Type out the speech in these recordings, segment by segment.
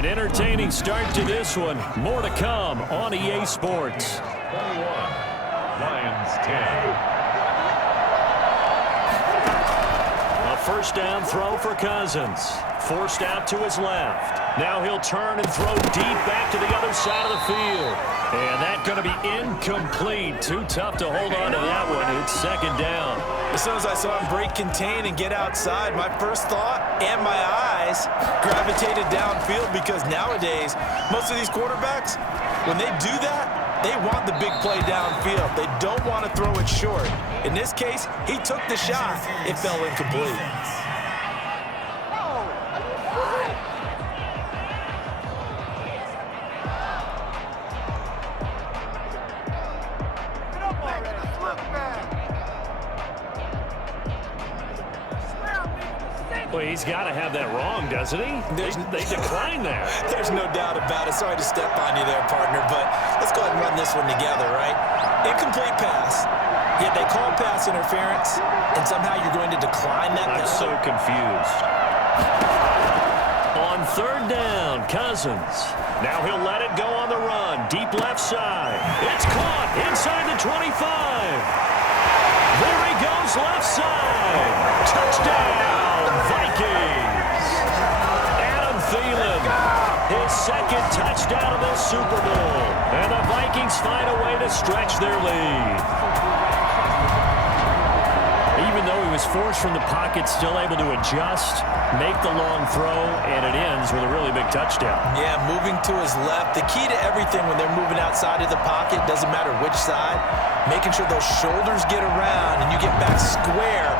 An entertaining start to this one. More to come on EA Sports. 21, Lions 10. A first down throw for Cousins. Forced out to his left. Now he'll turn and throw deep back to the other side of the field. And that's going to be incomplete. Too tough to hold on to that one. It's second down. As soon as I saw him break contain and get outside, my first thought and my eyes gravitated downfield, because nowadays, most of these quarterbacks, when they do that, they want the big play downfield. They don't want to throw it short. In this case, he took the shot. It fell incomplete. Well, he's got to have that wrong, doesn't he? They decline that. There's no doubt about it. Sorry to step on you there, partner, but let's go ahead and run this one together, right? Incomplete pass, yet they call pass interference, and somehow you're going to decline that I'm pass. so confused. On third down, Cousins. Now he'll let it go on the run. Deep left side. It's caught inside the 25. There he goes left side. Touchdown, Vikings. Adam Thielen, his second touchdown of the Super Bowl. And the Vikings find a way to stretch their lead. Even though he was forced from the pocket, still able to adjust, make the long throw, and it ends with a really big touchdown. Yeah, moving to his left. The key to everything when they're moving outside of the pocket, doesn't matter which side, making sure those shoulders get around and you get back square.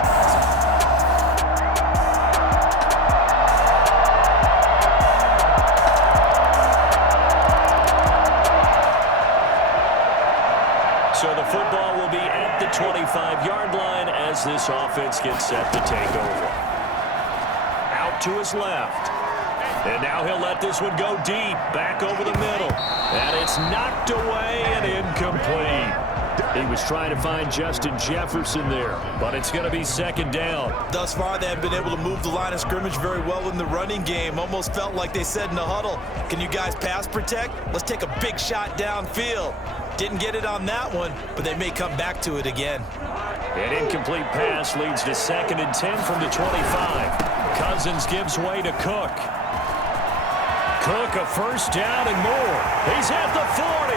So the football will be at the 25-yard line as this offense gets set to take over. Out to his left. And now he'll let this one go deep, back over the middle. And it's knocked away and incomplete. He was trying to find Justin Jefferson there, but it's going to be second down. Thus far, they have been able to move the line of scrimmage very well in the running game. Almost felt like they said in the huddle, can you guys pass protect? Let's take a big shot downfield. Didn't get it on that one, but they may come back to it again. An incomplete pass leads to 2nd and 10 from the 25. Cousins gives way to Cook. Cook, a first down and more. He's at the 40,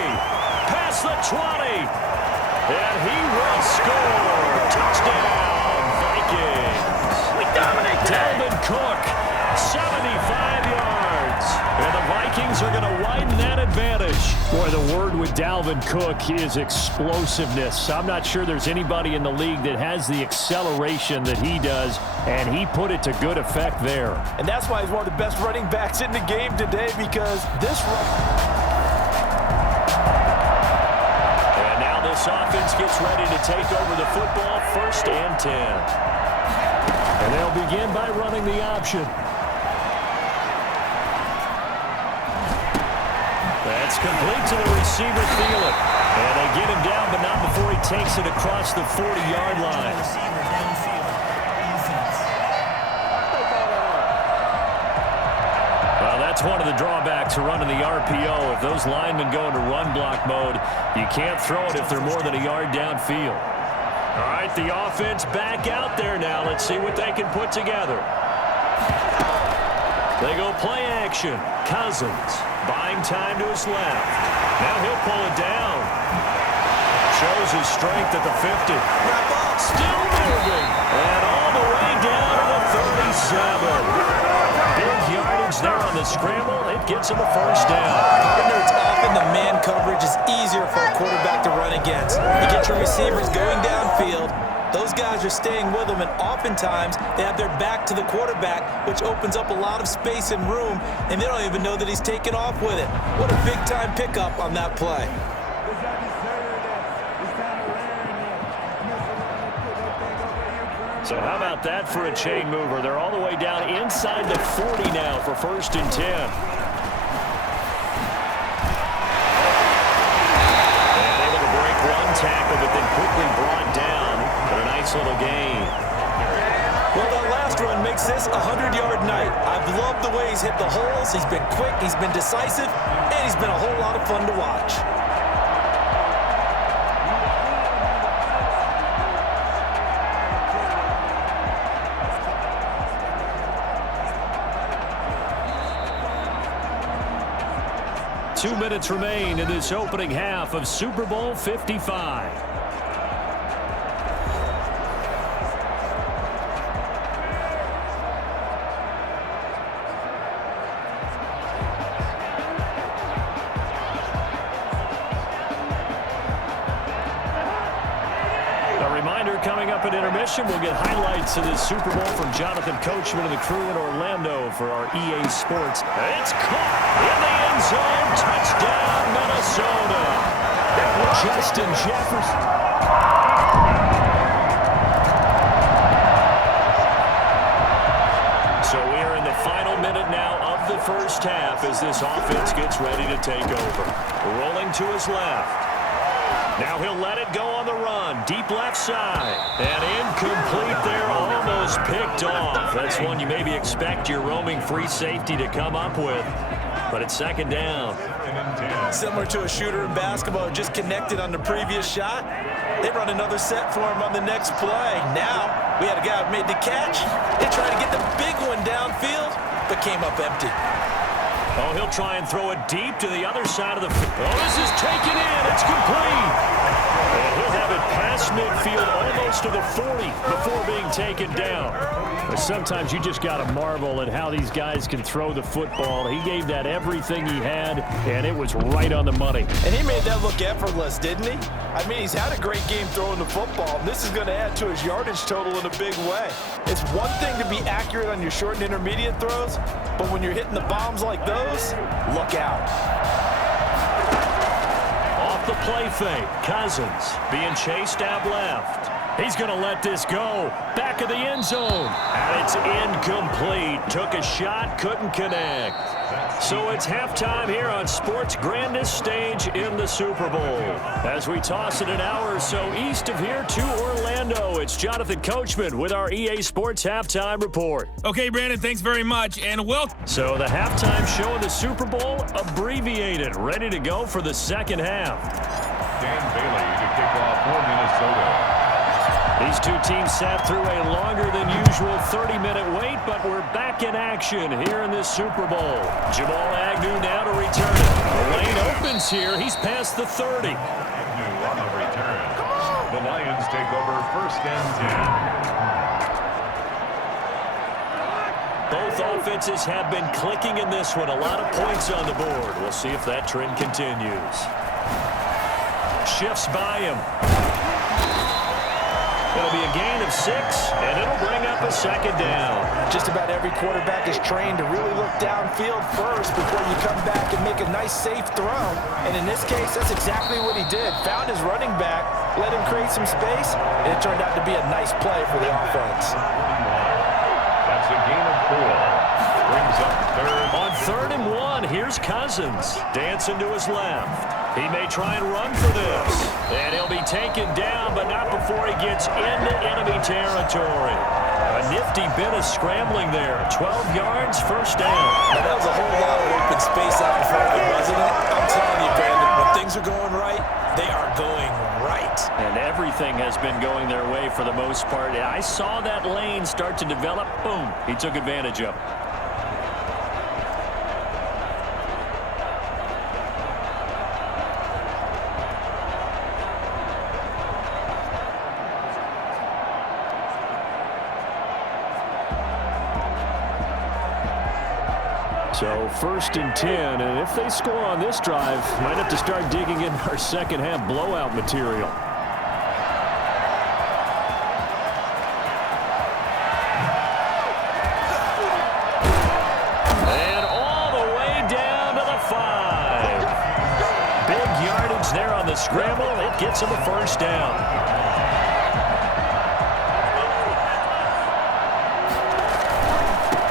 past the 20, and he will score. Touchdown, Vikings. We dominate today. Dalvin Cook, 75 yards. And the Vikings are going to widen that advantage. Boy, the word with Dalvin Cook is explosiveness. I'm not sure there's anybody in the league that has the acceleration that he does, and he put it to good effect there. And that's why he's one of the best running backs in the game today, because this run... And now this offense gets ready to take over the football, 1st and 10. And they'll begin by running the option. That's complete to the receiver, Thielen. And they get him down, but not before he takes it across the 40-yard line. Well, that's one of the drawbacks of running the RPO. If those linemen go into run block mode, you can't throw it if they're more than a yard downfield. All right, the offense back out there now. Let's see what they can put together. They go play action. Cousins buying time to his left. Now he'll pull it down. Shows his strength at the 50. Still moving. And all the way down to the 37. Big yardage there on the scramble. It gets him a first down. It's often the man coverage is easier for a quarterback to run against. You get your receivers going downfield. Those guys are staying with them, and oftentimes they have their back to the quarterback, which opens up a lot of space and room, and they don't even know that he's taken off with it. What a big-time pickup on that play. So how about that for a chain mover? They're all the way down inside the 40 now for 1st and 10. And able to break one tackle, but then quickly brought down. But a nice little gain. Well, that last run makes this a 100-yard night. I've loved the way he's hit the holes. He's been quick, he's been decisive, and he's been a whole lot of fun to watch. Two minutes remain in this opening half of Super Bowl 55. Coming up at intermission, we'll get highlights of this Super Bowl from Jonathan Coachman and the crew in Orlando for our EA Sports. It's caught in the end zone. Touchdown, Minnesota. Justin Jefferson. So we are in the final minute now of the first half as this offense gets ready to take over. Rolling to his left. Now he'll let it go on the run. Deep left side. And incomplete there, almost picked off. That's one you maybe expect your roaming free safety to come up with. But it's second down. Similar to a shooter in basketball, just connected on the previous shot. They run another set for him on the next play. Now, we had a guy who made the catch. They tried to get the big one downfield, but came up empty. Oh, he'll try and throw it deep to the other side of the field. Oh, this is taken in. It's complete. And he'll have it past midfield almost to the 40 before being taken down. But sometimes you just got to marvel at how these guys can throw the football. He gave that everything he had, and it was right on the money. And he made that look effortless, didn't he? I mean, he's had a great game throwing the football, and this is going to add to his yardage total in a big way. It's one thing to be accurate on your short and intermediate throws, but when you're hitting the bombs like those, look out. Off the play fake, Cousins being chased out left. He's going to let this go. Back of the end zone. And it's incomplete. Took a shot, couldn't connect. So it's halftime here on sports' grandest stage in the Super Bowl. As we toss it an hour or so east of here to Orlando, it's Jonathan Coachman with our EA Sports Halftime Report. Okay, Brandon, thanks very much, and welcome. So the halftime show of the Super Bowl, abbreviated, ready to go for the second half. Dan Bailey to kick off for Minnesota. These two teams sat through a longer than usual 30-minute wait, but we're back in action here in this Super Bowl. Jamal Agnew now to return it. The lane opens here. He's past the 30. Agnew on the return. The Lions take over first and 10. Both offenses have been clicking in this one. A lot of points on the board. We'll see if that trend continues. Shifts by him. It'll be a gain of 6, and it'll bring up a second down. Just about every quarterback is trained to really look downfield first before you come back and make a nice, safe throw. And in this case, that's exactly what he did. Found his running back, let him create some space, and it turned out to be a nice play for the offense. That's a gain of 4. Brings up third. On 3rd and 1, here's Cousins. Dancing to his left. He may try and run for this. And he'll be taken down, but not before he gets into enemy territory. A nifty bit of scrambling there. 12 yards, first down. Now, that was a whole lot of open space out in front of him, wasn't it? I'm telling you, Brandon, when things are going right, they are going right. And everything has been going their way for the most part. I saw that lane start to develop. Boom. He took advantage of it. So 1st and 10, and if they score on this drive, might have to start digging in our second half blowout material. And all the way down to the 5. Big yardage there on the scramble. It gets him a first down.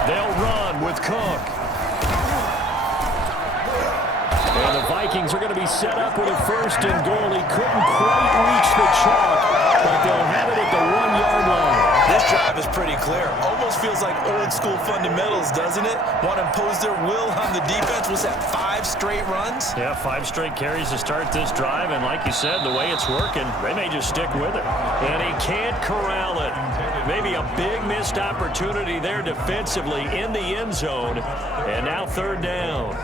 They'll run with Cook. And the Vikings are going to be set up with a 1st and goal. He couldn't quite reach the chalk, but they'll have it at the 1-yard line. This first drive is pretty clear. Almost feels like old school fundamentals, doesn't it? Want to impose their will on the defense. Was that 5 straight runs? Yeah, 5 straight carries to start this drive, and like you said, the way it's working, they may just stick with it. And he can't corral it. Maybe a big missed opportunity there defensively in the end zone. And now 3rd down.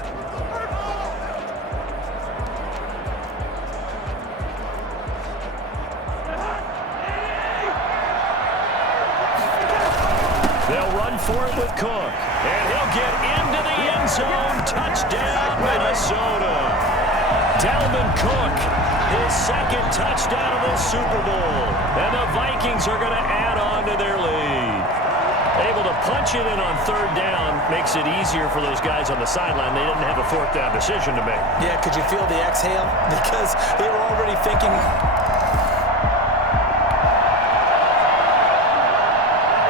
They'll run for it with Cook. And he'll get into the end zone. Touchdown, Minnesota. Dalvin Cook, his 2nd touchdown of this Super Bowl. And the Vikings are going to add on to their lead. Able to punch it in on 3rd down makes it easier for those guys on the sideline. They didn't have a 4th down decision to make. Yeah, could you feel the exhale? Because they were already thinking...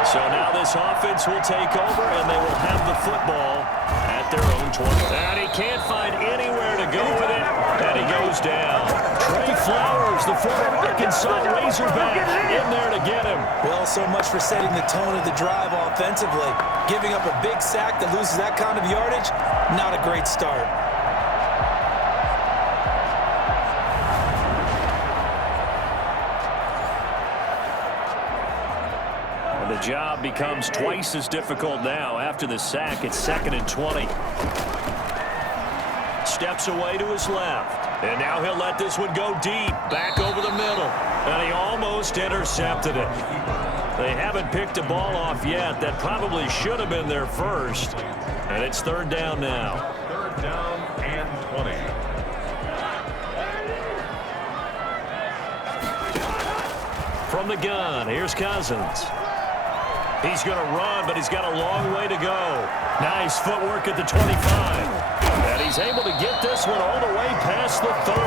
So now this offense will take over, and they will have the football at their own 20. And he can't find anywhere to go with it, and he goes down. Trey Flowers, the former Arkansas Razorback, in there to get him. Well, so much for setting the tone of the drive offensively. Giving up a big sack that loses that kind of yardage, not a great start. The job becomes twice as difficult now. After the sack, it's 2nd and 20. Steps away to his left. And now he'll let this one go deep, back over the middle. And he almost intercepted it. They haven't picked a ball off yet. That probably should have been their first. And it's 3rd down now. 3rd down and 20. From the gun, here's Cousins. He's going to run, but he's got a long way to go. Nice footwork at the 25. And he's able to get this one all the way past the 30.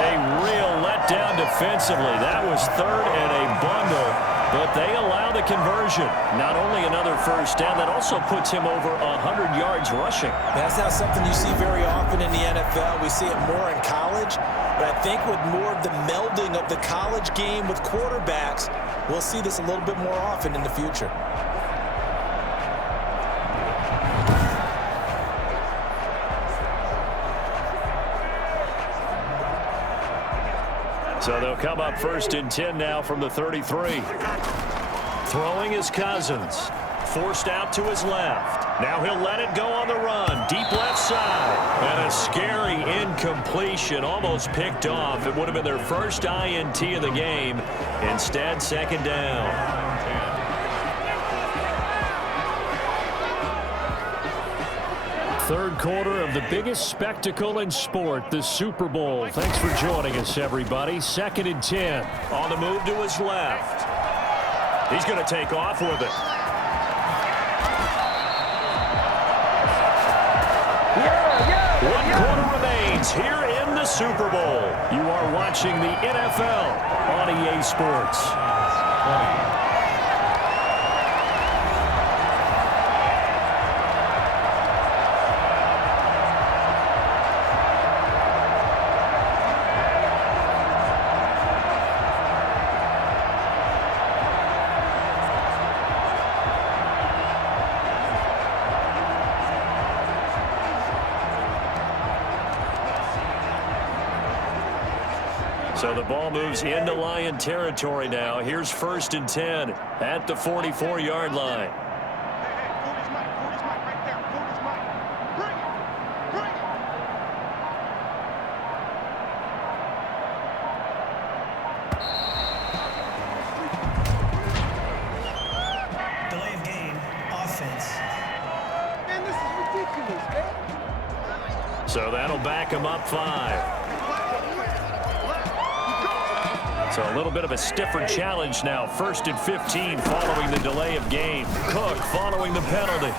A real letdown defensively. That was 3rd and a bundle, but they allow the conversion. Not only another first down, that also puts him over 100 yards rushing. That's not something you see very often in the NFL. We see it more in college, but I think with more of the melding of the college game with quarterbacks, we'll see this a little bit more often in the future. So they'll come up 1st and 10 now from the 33. Throwing is Cousins. Forced out to his left. Now he'll let it go on the run. Deep left side. And a scary incompletion. Almost picked off. It would have been their first INT of the game. Instead, 2nd down. Third quarter of the biggest spectacle in sport, the Super Bowl. Thanks for joining us, everybody. 2nd and 10. On the move to his left. He's going to take off with it. One quarter remains here in the Super Bowl. You are watching the NFL on EA Sports. So the ball moves into Lion territory now. Here's 1st and 10 at the 44-yard line. Delay of game, offense. Man, this is ridiculous, man. So that'll back him up 5. So a little bit of a stiffer challenge now. 1st and 15 following the delay of game. Cook following the penalty.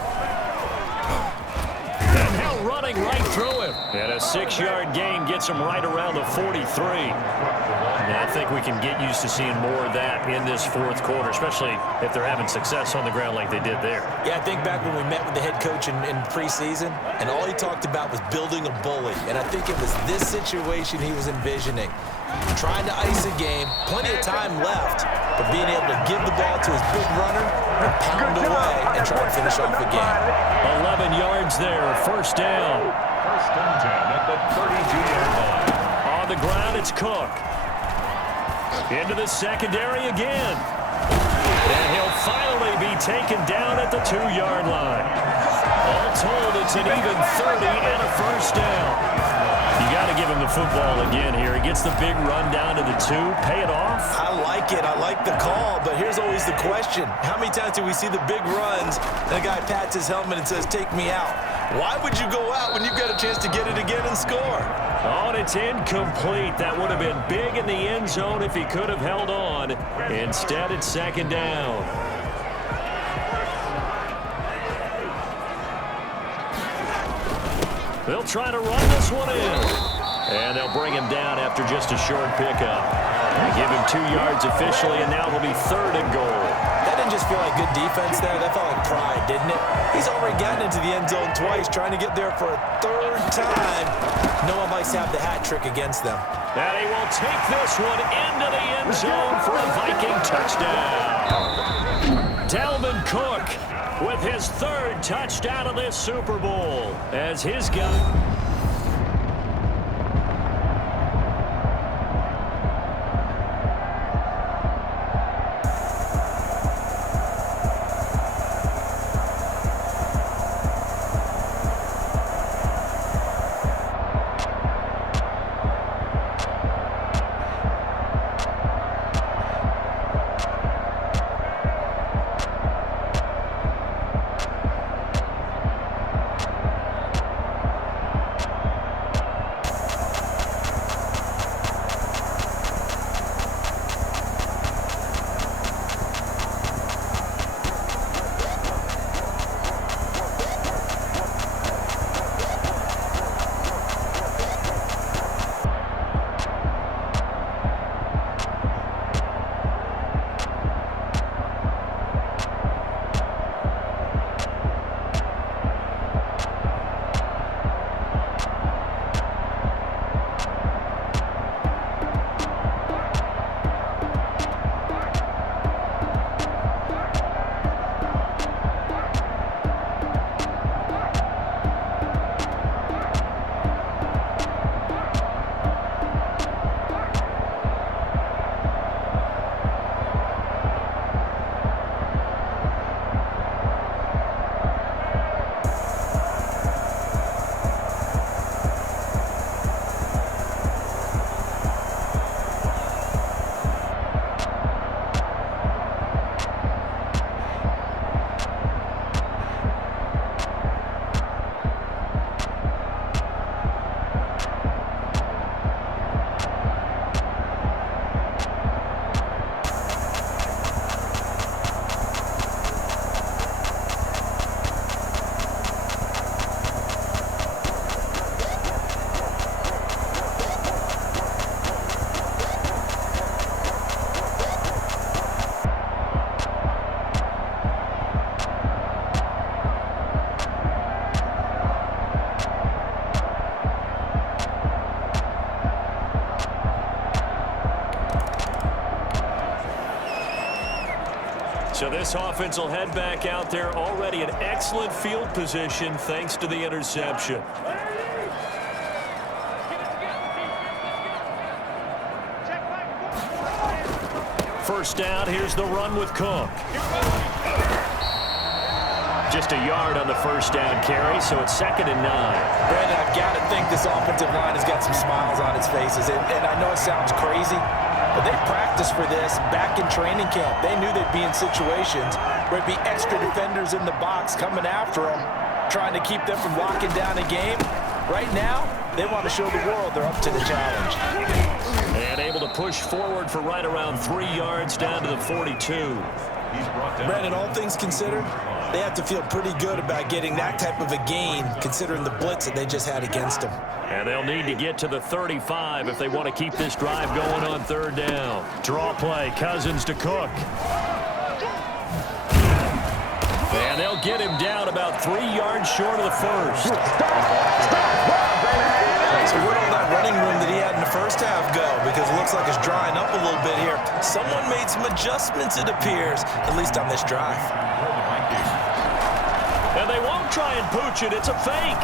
And now running right through him. And a 6-yard gain gets him right around the 43. And I think we can get used to seeing more of that in this fourth quarter, especially if they're having success on the ground like they did there. Yeah, I think back when we met with the head coach in preseason, and all he talked about was building a bully. And I think it was this situation he was envisioning. Trying to ice a game, plenty of time left, but being able to give the ball to his big runner and pound away and try to finish off the game. 11 yards there, first down. First and 10 at the 32-yard line. On the ground, it's Cook. Into the secondary again. And he'll finally be taken down at the 2-yard line. All told, it's an even 30 and a first down. You got to give him the football again here. He gets the big run down to the 2. Pay it off. I like it. I like the call, but here's always the question. How many times do we see the big runs and a guy pats his helmet and says, take me out? Why would you go out when you've got a chance to get it again and score? Oh, and it's incomplete. That would have been big in the end zone if he could have held on. Instead, it's second down. They'll try to run this one in. And they'll bring him down after just a short pickup. They give him 2 yards officially, and now it'll be 3rd and goal. That didn't just feel like good defense there. That felt like pride, didn't it? He's already gotten into the end zone twice, trying to get there for a 3rd time. No one likes to have the hat trick against them. And he will take this one into the end zone for a Viking touchdown. Dalvin Cook with his 3rd touchdown of this Super Bowl as his guy. So this offense will head back out there already in excellent field position thanks to the interception. First down, here's the run with Cook. Just a yard on the first down carry, so it's 2nd and 9. Brandon, I've got to think this offensive line has got some smiles on its faces. And I know it sounds crazy, but they practiced for this back in training camp. They knew they'd be in situations where it'd be extra defenders in the box coming after them, trying to keep them from locking down a game. Right now, they want to show the world they're up to the challenge. And able to push forward for right around 3 yards down to the 42. Brandon, all things considered, They have to feel pretty good about getting that type of a gain, considering the blitz that they just had against them. And they'll need to get to the 35 if they want to keep this drive going on third down. Draw play, Cousins to Cook. And they'll get him down about 3 yards short of the first. So where'd all that running room that he had in the first half go? Because it looks like it's drying up a little bit here. Someone made some adjustments, it appears, at least on this drive. And they won't try and pooch it. It's a fake.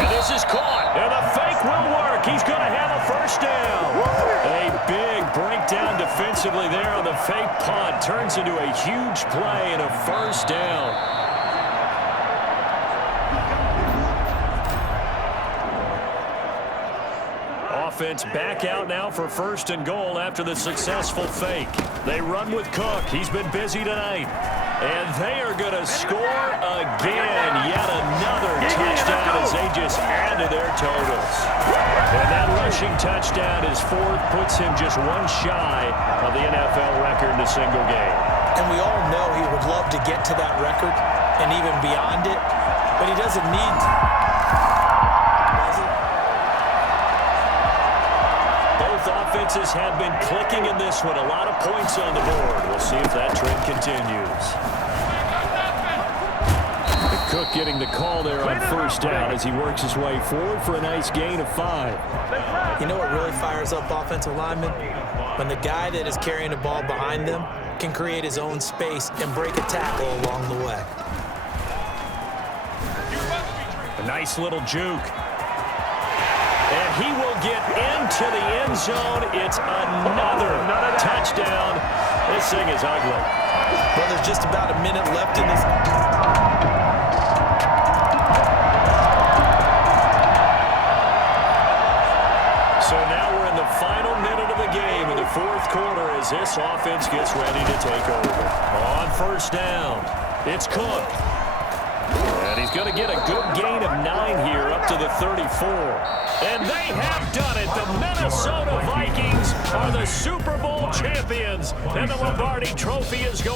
And this is caught. And the fake will work. He's going to have a first down. A big breakdown defensively there on the fake punt. Turns into a huge play and a first down. Offense back out now for first and goal after the successful fake. They run with Cook. He's been busy tonight. And they are going to score again. Yet another touchdown as they just add to their totals. And that rushing touchdown, his fourth, puts him just one shy of the NFL record in a single game. And we all know he would love to get to that record and even beyond it, but he doesn't need to. Both offenses have been clicking in this one. A lot of points on the board. We'll see if that trend continues. Cook getting the call there on first down as he works his way forward for a nice gain of 5. You know what really fires up offensive linemen? When the guy that is carrying the ball behind them can create his own space and break a tackle along the way. A nice little juke. And he will get into the end zone. It's another touchdown. This thing is ugly. Well, there's just about a minute left in this. So now we're in the final minute of the game in the fourth quarter as this offense gets ready to take over. On first down, it's Cook. And he's going to get a good gain of 9 here up to the 34. And they have done it. The Minnesota Vikings are the Super Bowl champions. And the Lombardi Trophy is going.